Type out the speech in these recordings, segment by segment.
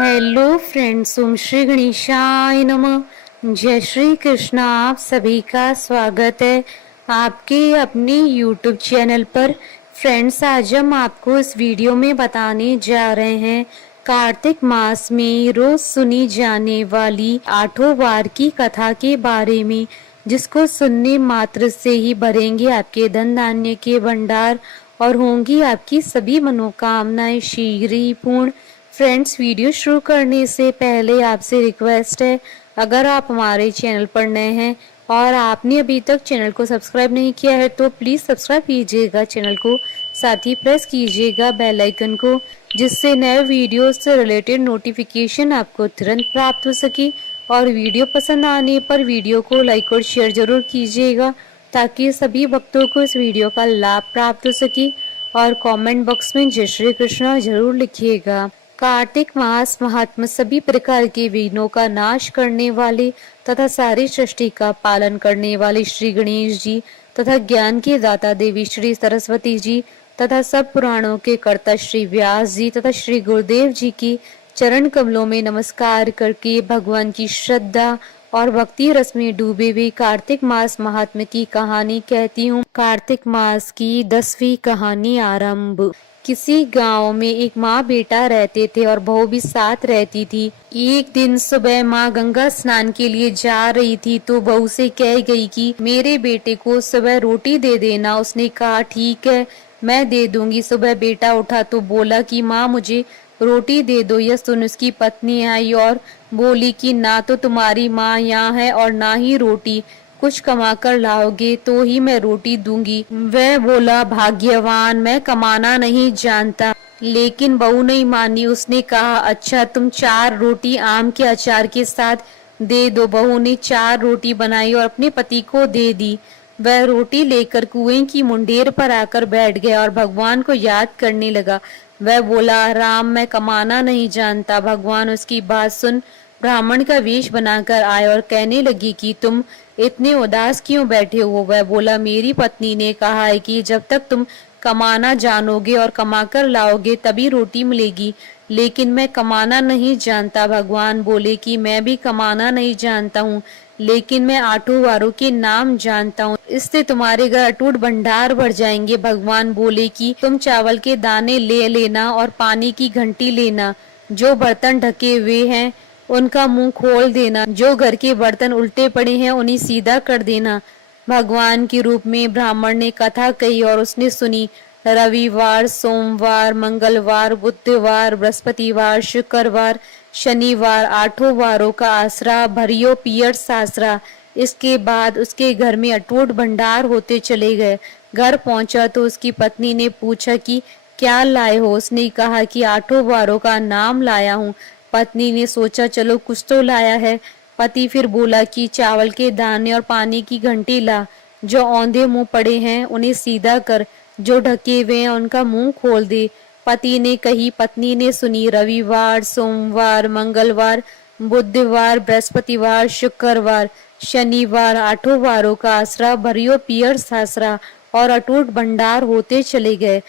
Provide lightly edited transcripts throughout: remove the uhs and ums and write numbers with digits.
Hello friends, ओम श्री गणेशाय नमः। जय श्री कृष्णा। आप सभी का स्वागत है आपके अपने यूट्यूब चैनल पर। फ्रेंड्स, आज हम आपको इस वीडियो में बताने जा रहे हैं कार्तिक मास में रोज सुनी जाने वाली 8 वार की कथा के बारे में, जिसको सुनने मात्र से ही भरेंगे आपके धन धान्य के भंडार और होंगी आपकी सभी मनोकामनाएं शीघ्र ही पूर्ण। फ्रेंड्स, वीडियो शुरू करने से पहले आपसे रिक्वेस्ट है, अगर आप हमारे चैनल पर नए हैं और आपने अभी तक चैनल को सब्सक्राइब नहीं किया है तो प्लीज़ सब्सक्राइब कीजिएगा चैनल को, साथ ही प्रेस कीजिएगा बेल आइकन को, जिससे नए वीडियो से रिलेटेड नोटिफिकेशन आपको तुरंत प्राप्त हो सके। और वीडियो पसंद आने पर वीडियो को लाइक और शेयर जरूर कीजिएगा, ताकि सभी भक्तों को इस वीडियो का लाभ प्राप्त हो सके। और कमेंट बॉक्स में जय श्री कृष्णा जरूर लिखिएगा। कार्तिक मास महात्मा सभी प्रकार के विघ्नों का नाश करने वाले तथा सारी सृष्टि का पालन करने वाले श्री गणेश जी तथा ज्ञान के दाता देवी श्री सरस्वती जी तथा सब पुराणों के कर्ता श्री व्यास जी तथा श्री गुरुदेव जी की चरण कमलों में नमस्कार करके भगवान की श्रद्धा और भक्ति रस में डूबे हुए कार्तिक मास महात्मा की कहानी कहती हूँ। कार्तिक मास की 10वीं कहानी आरंभ। किसी गांव में एक माँ बेटा रहते थे और बहू भी साथ रहती थी। एक दिन सुबह माँ गंगा स्नान के लिए जा रही थी तो बहू से कह गई कि मेरे बेटे को सुबह रोटी दे देना। उसने कहा ठीक है, मैं दे दूंगी। सुबह बेटा उठा तो बोला कि माँ मुझे रोटी दे दो। यह सुन उसकी पत्नी आई और बोली कि ना तो तुम्हारी माँ यहाँ है और ना ही रोटी, कुछ कमा कर लाओगे तो ही मैं रोटी दूंगी। वह बोला भाग्यवान, मैं कमाना नहीं जानता। लेकिन बहू नहीं मानी। उसने कहा अच्छा, तुम 4 रोटी आम के अचार के साथ दे दो। बहू ने 4 रोटी बनाई और अपने पति को दे दी। वह रोटी लेकर कुएं की मुंडेर पर आकर बैठ गया और भगवान को याद करने लगा। वह बोला राम, मैं कमाना नहीं जानता। भगवान उसकी बात सुन ब्राह्मण का वेश बनाकर आए और कहने लगी कि तुम इतने उदास क्यों बैठे हो। वह बोला मेरी पत्नी ने कहा है कि जब तक तुम कमाना जानोगे और कमाकर लाओगे तभी रोटी मिलेगी, लेकिन मैं कमाना नहीं जानता। भगवान बोले कि मैं भी कमाना नहीं जानता हूँ, लेकिन मैं 8 वारों के नाम जानता हूँ, इससे तुम्हारे घर अटूट भंडार भर जाएंगे। भगवान बोले कि तुम चावल के दाने ले लेना और पानी की घंटी लेना। जो बर्तन ढके हुए हैं उनका मुंह खोल देना। जो घर के बर्तन उल्टे पड़े हैं उन्हें सीधा कर देना। भगवान के रूप में ब्राह्मण ने कथा कही और उसने सुनी। रविवार, सोमवार, मंगलवार, बुधवार, बृहस्पतिवार, शुक्रवार, शनिवार 8 वारों का आसरा भरियो पियर सासरा। इसके बाद उसके घर में अटूट भंडार होते चले गए। घर पहुंचा तो उसकी पत्नी ने पूछा कि क्या लाए हो। उसने कहा कि 8 वारों का नाम लाया हूँ। पत्नी ने सोचा चलो कुछ तो लाया है। पति फिर बोला कि चावल के दाने और पानी की घंटी ला। जो औंधे मुंह पड़े हैं उन्हें सीधा कर, जो ढके हुए हैं उनका मुंह खोल दे। पति ने कही, पत्नी ने सुनी। रविवार, सोमवार, मंगलवार, बुधवार, बृहस्पतिवार, शुक्रवार, शनिवार 8 वारों का आसरा भरियो पियर सासरा और अटूट भंडार होते चले गए।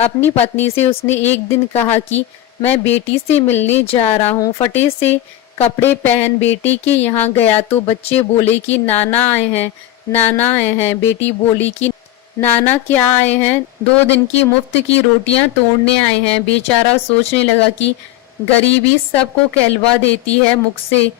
अपनी पत्नी से उसने एक दिन कहा कि मैं बेटी से मिलने जा रहा हूँ। फटे से कपड़े पहन बेटी के यहाँ गया तो बच्चे बोले कि नाना आए हैं, नाना आए हैं। बेटी बोली कि नाना क्या आए हैं? 2 दिन की मुफ्त की रोटियां तोड़ने आए हैं। बेचारा सोचने लगा कि गरीबी सबको कहलवा देती है मुख से।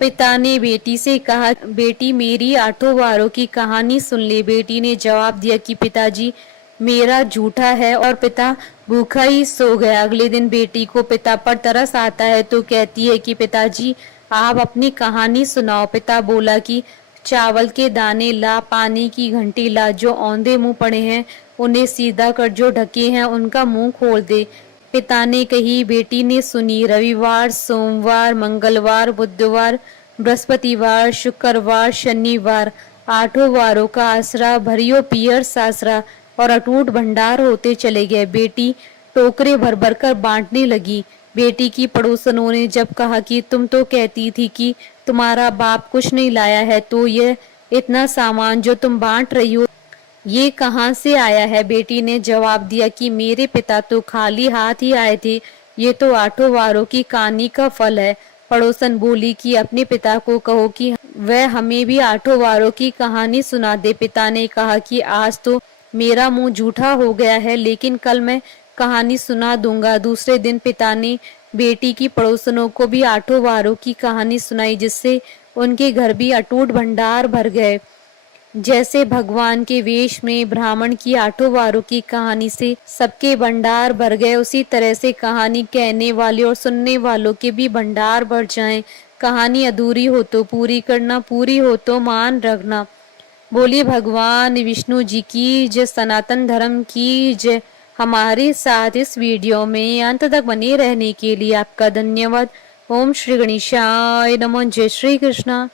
पिता ने बेटी से कहा बेटी मेरी 8 वारों की कहानी सुन ले। बेटी ने जवाब दिया कि पिताजी मेरा झूठा है, और पिता भूखा ही सो गया। अगले दिन बेटी को पिता पर तरस आता है तो कहती है कि पिताजी आप अपनी कहानी सुनाओ। पिता बोला कि चावल के दाने ला, पानी की घंटी ला। जो औंधे मुंह पड़े हैं उन्हें सीधा कर, जो ढके हैं उनका मुंह खोल दे। पिता ने कही, बेटी ने सुनी। रविवार, सोमवार, मंगलवार, बुधवार, बृहस्पतिवार, शुक्रवार, शनिवार 8 वारों का आसरा भरियो पियर सासरा और अटूट भंडार होते चले गए। बेटी टोकरे भर भर कर बांटने लगी। बेटी की पड़ोसनों ने जब कहा कि तुम तो कहती थी कि तुम्हारा बाप कुछ नहीं लाया है, तो ये इतना सामान जो तुम बांट रही हो ये कहाँ से आया है? बेटी ने जवाब दिया कि मेरे पिता तो खाली हाथ ही आए थे, ये तो आठों वारों की कहानी का फल है। पड़ोसन बोली कि अपने पिता को कहो कि वह हमें भी आठों वारों की कहानी सुना दे। पिता ने कहा कि आज तो मेरा मुंह झूठा हो गया है, लेकिन कल मैं कहानी सुना दूंगा। दूसरे दिन पिता ने बेटी की पड़ोसनों को भी आठों वारों की कहानी सुनाई, जिससे उनके घर भी अटूट भंडार भर गए। जैसे भगवान के वेश में ब्राह्मण की आठों वारों की कहानी से सबके भंडार भर गए, उसी तरह से कहानी कहने वाले और सुनने वालों के भी भंडार भर जाएं। कहानी अधूरी हो तो पूरी करना, पूरी हो तो मान रखना। बोलिए भगवान विष्णु जी की जय, सनातन धर्म की जय। हमारे साथ इस वीडियो में अंत तक बने रहने के लिए आपका धन्यवाद। ओम श्री गणेशाय नमः। जय श्री कृष्णा।